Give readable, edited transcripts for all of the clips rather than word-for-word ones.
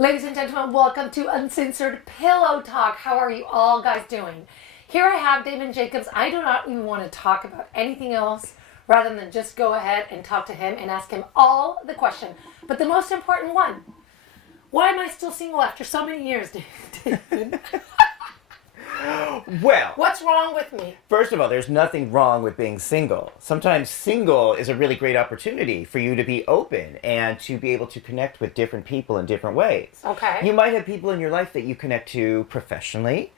Ladies and gentlemen, welcome to Uncensored Pillow Talk. How are you all guys doing? Here I have Damon Jacobs. I do not even want to talk about anything else rather than just go ahead and talk to him and ask him all the questions. But the most important one, why am I still single after so many years, Damon? Well, what's wrong with me? First of all, there's nothing wrong with being single. Sometimes single is a really great opportunity for you to be open and to be able to connect with different people in different ways. Okay. You might have people in your life that you connect to professionally,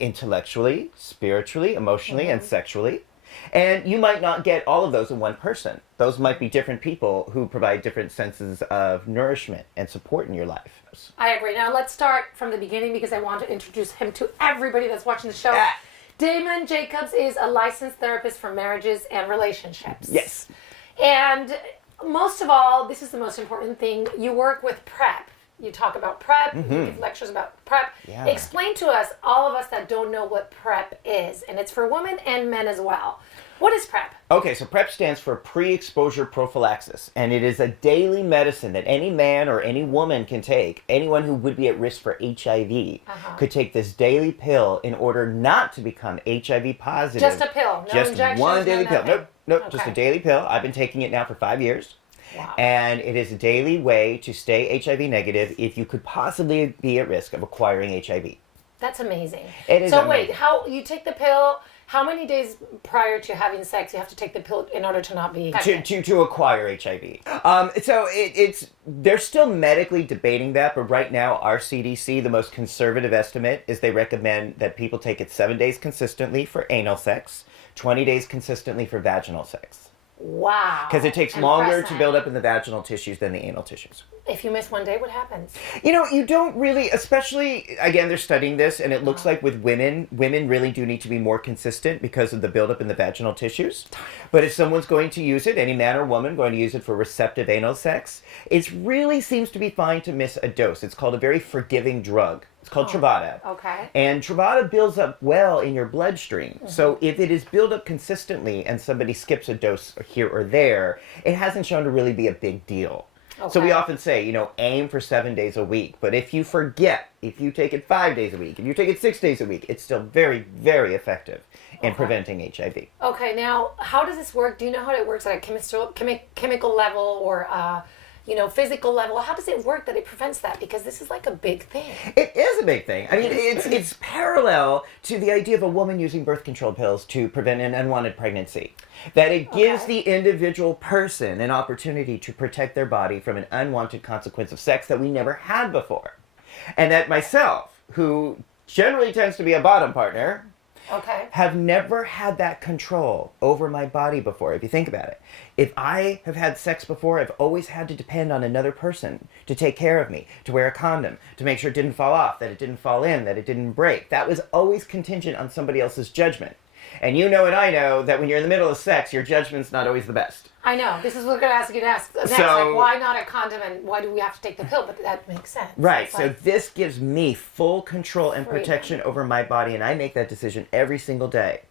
intellectually, spiritually, emotionally, and sexually. And you might not get all of those in one person. Those might be different people who provide different senses of nourishment and support in your life. I agree. Now let's start from the beginning because I want to introduce him to everybody that's watching the show. Damon Jacobs is a licensed therapist for marriages and relationships. Yes. And most of all, this is the most important thing, you work with PrEP. You talk about PrEP, you give lectures about PrEP. Yeah. Explain to us, all of us that don't know what PrEP is, and it's for women and men as well. What is PrEP? Okay, so PrEP stands for pre-exposure prophylaxis, and it is a daily medicine that any man or any woman can take. Anyone who would be at risk for HIV could take this daily pill in order not to become HIV positive. Just a pill, no just injections, one daily pill. Nope, Okay. just a daily pill. I've been taking it now for 5 years. Wow. And it is a daily way to stay HIV negative if you could possibly be at risk of acquiring HIV. That's amazing. It is so amazing. wait, how you take the pill? How many days prior to having sex you have to take the pill in order to not be to acquire HIV? So they're still medically debating that, but right now our CDC, the most conservative estimate is they recommend that people take it 7 days consistently for anal sex, 20 days consistently for vaginal sex. Wow. Because it takes longer to build up in the vaginal tissues than the anal tissues. If you miss one day, what happens? You know, you don't really, especially, again, they're studying this, and it looks like with women really do need to be more consistent because of the buildup in the vaginal tissues. But if someone's going to use it, any man or woman going to use it for receptive anal sex, it really seems to be fine to miss a dose. It's called a very forgiving drug. It's called Truvada. Okay. And Truvada builds up well in your bloodstream. So if it is built up consistently and somebody skips a dose here or there, it hasn't shown to really be a big deal. Okay. So we often say, aim for 7 days a week. But if you forget, if you take it 5 days a week, if you take it 6 days a week, it's still very, very effective in preventing HIV. Okay, now, how does this work? Do you know how it works at a chemical level or physical level? How does it work that it prevents that? Because this is like a big thing. It is a big thing. I mean, it's parallel to the idea of a woman using birth control pills to prevent an unwanted pregnancy. That it gives the individual person an opportunity to protect their body from an unwanted consequence of sex that we never had before. And that myself, who generally tends to be a bottom partner, have never had that control over my body before, if you think about it. If I have had sex before, I've always had to depend on another person to take care of me, to wear a condom, to make sure it didn't fall off, that it didn't fall in, that it didn't break. That was always contingent on somebody else's judgment. And you know and I know that when you're in the middle of sex, your judgment's not always the best. I know. This is what I'm going to ask you next. Like, why not a condom and why do we have to take the pill? But that makes sense. Right. So this gives me full control and protection over my body, and I make that decision every single day.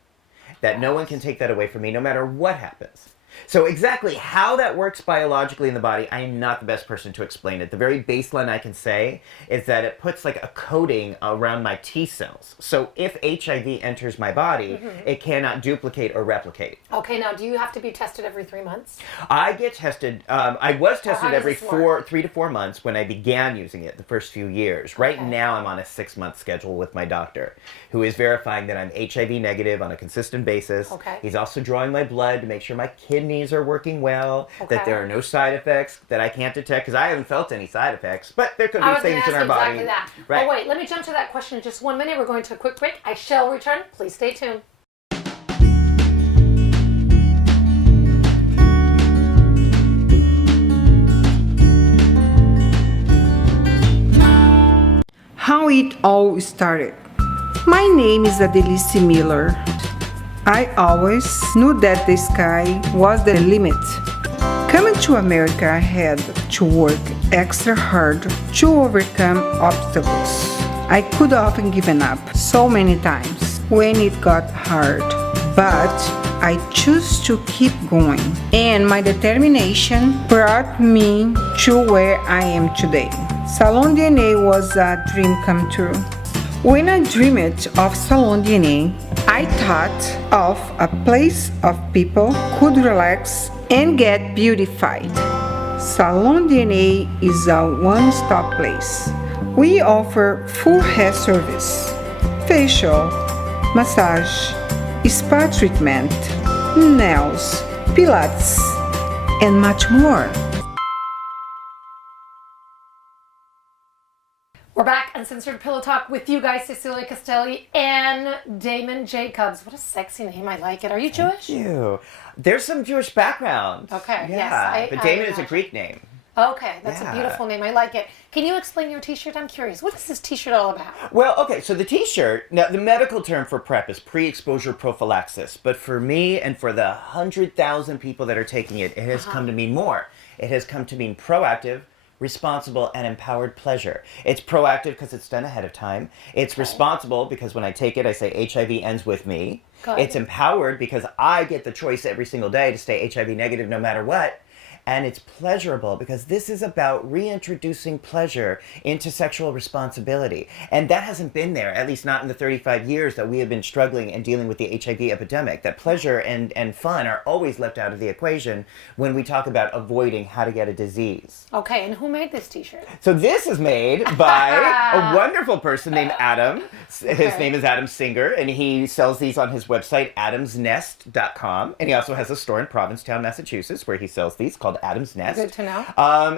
That no one can take that away from me, no matter what happens. So exactly how that works biologically in the body, I am not the best person to explain it. The very baseline I can say is that it puts like a coating around my T cells. So if HIV enters my body, it cannot duplicate or replicate. Okay, now do you have to be tested every 3 months? I get tested, I was tested every 3 to 4 months when I began using it the first few years. Right now I'm on a 6-month schedule with my doctor, who is verifying that I'm HIV negative on a consistent basis. He's also drawing my blood to make sure my kidneys are working well, that there are no side effects that I can't detect, because I haven't felt any side effects, but there could be things in our body. Exactly that. Right. Oh wait, let me jump to that question in just 1 minute. We're going to a quick break. I shall return. Please stay tuned. How it all started. My name is Adelice Miller. I always knew that the sky was the limit. Coming to America, I had to work extra hard to overcome obstacles. I could often given up so many times when it got hard, but I choose to keep going, and my determination brought me to where I am today. Salon DNA was a dream come true. When I dreamed of Salon DNA, I thought of a place of people could relax and get beautified. Salon DNA is a one-stop place. We offer full hair service, facial, massage, spa treatment, nails, pilates, and much more. We're back, Uncensored Pillow Talk, with you guys, Cecilia Castelli and Damon Jacobs. What a sexy name. I like it. Are you Jewish? Thank you. There's some Jewish background. Okay, Yeah, yes. but Damon is a imagine. Greek name. Okay, that's Yeah. a beautiful name. I like it. Can you explain your t-shirt? I'm curious. What is this t-shirt all about? Well, okay, so the t-shirt, now the medical term for PrEP is pre-exposure prophylaxis, but for me and for the 100,000 people that are taking it, it has come to mean more. It has come to mean proactive, responsible, and empowered pleasure. It's proactive because it's done ahead of time. It's responsible because when I take it, I say HIV ends with me. Good. It's empowered because I get the choice every single day to stay HIV negative no matter what. And it's pleasurable because this is about reintroducing pleasure into sexual responsibility. And that hasn't been there, at least not in the 35 years that we have been struggling and dealing with the HIV epidemic. That pleasure and fun are always left out of the equation when we talk about avoiding how to get a disease. Okay, and who made this t-shirt? So this is made by a wonderful person named Adam. His name is Adam Singer, and he sells these on his website, adamsnest.com. And he also has a store in Provincetown, Massachusetts, where he sells these called Adam's Nest. Good to know.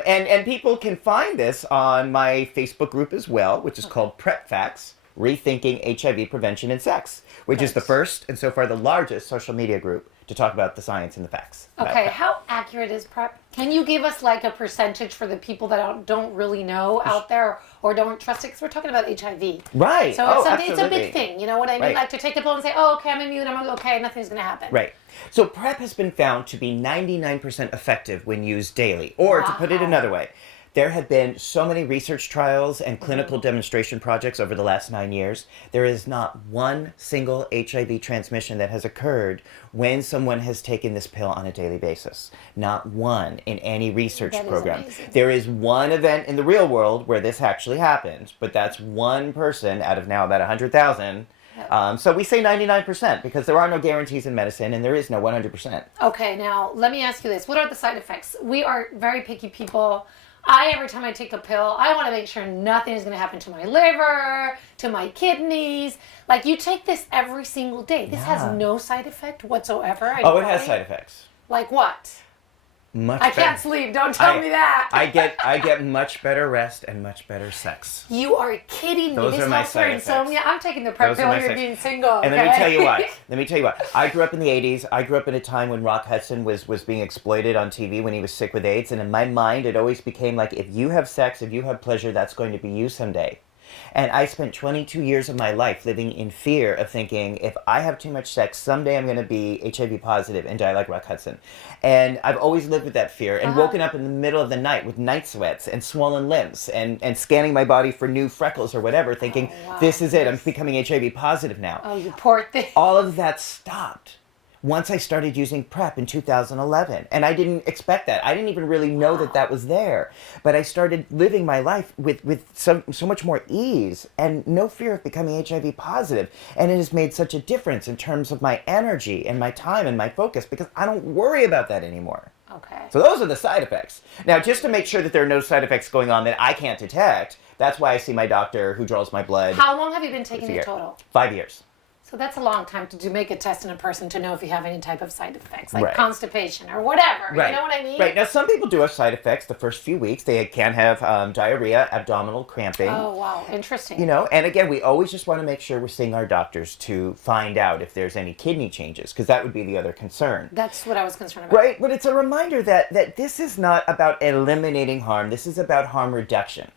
And people can find this on my Facebook group as well, which is called PrEP Facts, Rethinking HIV Prevention and Sex, which is the first and so far the largest social media group to talk about the science and the facts. about Okay, PrEP. how accurate is PrEP? Can you give us like a percentage for the people that don't really know out there or don't trust it? Because we're talking about HIV. Right. So Oh, it's, it's a absolutely. big thing. You know what I mean? Right. Like to take the pill and say, oh, okay, I'm immune, I'm okay, nothing's going to happen. Right. So PrEP has been found to be 99% effective when used daily. Or to put it another way, there have been so many research trials and clinical demonstration projects over the last 9 years. There is not one single HIV transmission that has occurred when someone has taken this pill on a daily basis. Not one in any research That is program. amazing. There is one event in the real world where this actually happened, but that's one person out of now about 100,000. So we say 99% because there are no guarantees in medicine and there is no 100%. Okay, now let me ask you this. What are the side effects? We are very picky people. Every time I take a pill, I want to make sure nothing is going to happen to my liver, to my kidneys. Like, you take this every single day. This has no side effect whatsoever. Oh, it has side effects. Like what? Much I better. can't sleep. Don't tell me that. I get much better rest and much better sex. You are kidding me. Those This are my helps for side effects. insomnia. I'm taking the PrEP Those are pill. my You're side- being single. And okay? let me tell you what. I grew up in the 80s. I grew up in a time when Rock Hudson was being exploited on TV when he was sick with AIDS. And in my mind, it always became like, if you have sex, if you have pleasure, that's going to be you someday. And I spent 22 years of my life living in fear of thinking, if I have too much sex, someday I'm going to be HIV positive and die like Rock Hudson. And I've always lived with that fear and woken up in the middle of the night with night sweats and swollen limbs and scanning my body for new freckles or whatever, thinking, this is it, I'm becoming HIV positive now. Oh, you poor thing. All of that stopped once I started using PrEP in 2011. And I didn't expect that. I didn't even really know that that was there. But I started living my life with so much more ease and no fear of becoming HIV positive. And it has made such a difference in terms of my energy and my time and my focus because I don't worry about that anymore. Okay. So those are the side effects. Now, just to make sure that there are no side effects going on that I can't detect, that's why I see my doctor who draws my blood. How long have you been once taking a it year. total? 5 years. So that's a long time to make a test in a person to know if you have any type of side effects, like Right. constipation or whatever. Right. You know what I mean? Right. Now, some people do have side effects the first few weeks. They can have diarrhea, abdominal cramping. Oh, wow. Interesting. You know, and again, we always just want to make sure we're seeing our doctors to find out if there's any kidney changes, because that would be the other concern. That's what I was concerned about. Right? But it's a reminder that this is not about eliminating harm. This is about harm reduction.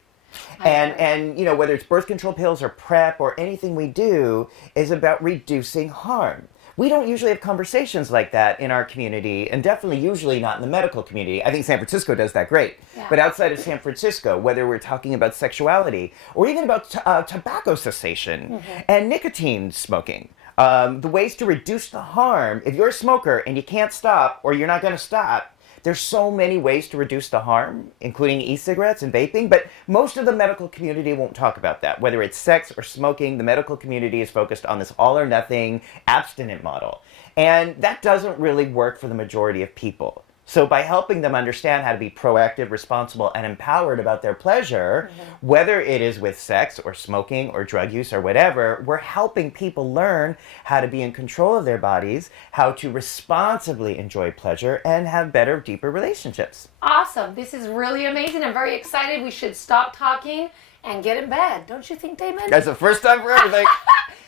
And you know, whether it's birth control pills or PrEP or anything we do is about reducing harm. We don't usually have conversations like that in our community, and definitely usually not in the medical community. I think San Francisco does that great. Yeah. But outside of San Francisco, whether we're talking about sexuality or even about tobacco cessation and nicotine smoking, the ways to reduce the harm, if you're a smoker and you can't stop or you're not going to stop, There's so many ways to reduce the harm, including e-cigarettes and vaping, but most of the medical community won't talk about that. Whether it's sex or smoking, the medical community is focused on this all or nothing abstinent model. And that doesn't really work for the majority of people. So by helping them understand how to be proactive, responsible, and empowered about their pleasure, whether it is with sex or smoking or drug use or whatever, we're helping people learn how to be in control of their bodies, how to responsibly enjoy pleasure, and have better, deeper relationships. Awesome. This is really amazing. I'm very excited. We should stop talking and get in bed. Don't you think, Damon? That's the first time for everything.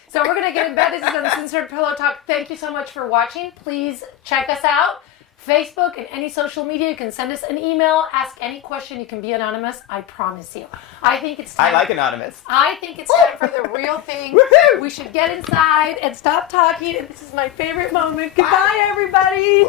So we're going to get in bed. This is Uncensored Pillow Talk. Thank you so much for watching. Please check us out. Facebook and any social media. You can send us an email, ask any question. You can be anonymous. I promise you. I think it's time. I like anonymous. I think it's time for the real thing. Woohoo! We should get inside and stop talking. And this is my favorite moment. Goodbye, everybody.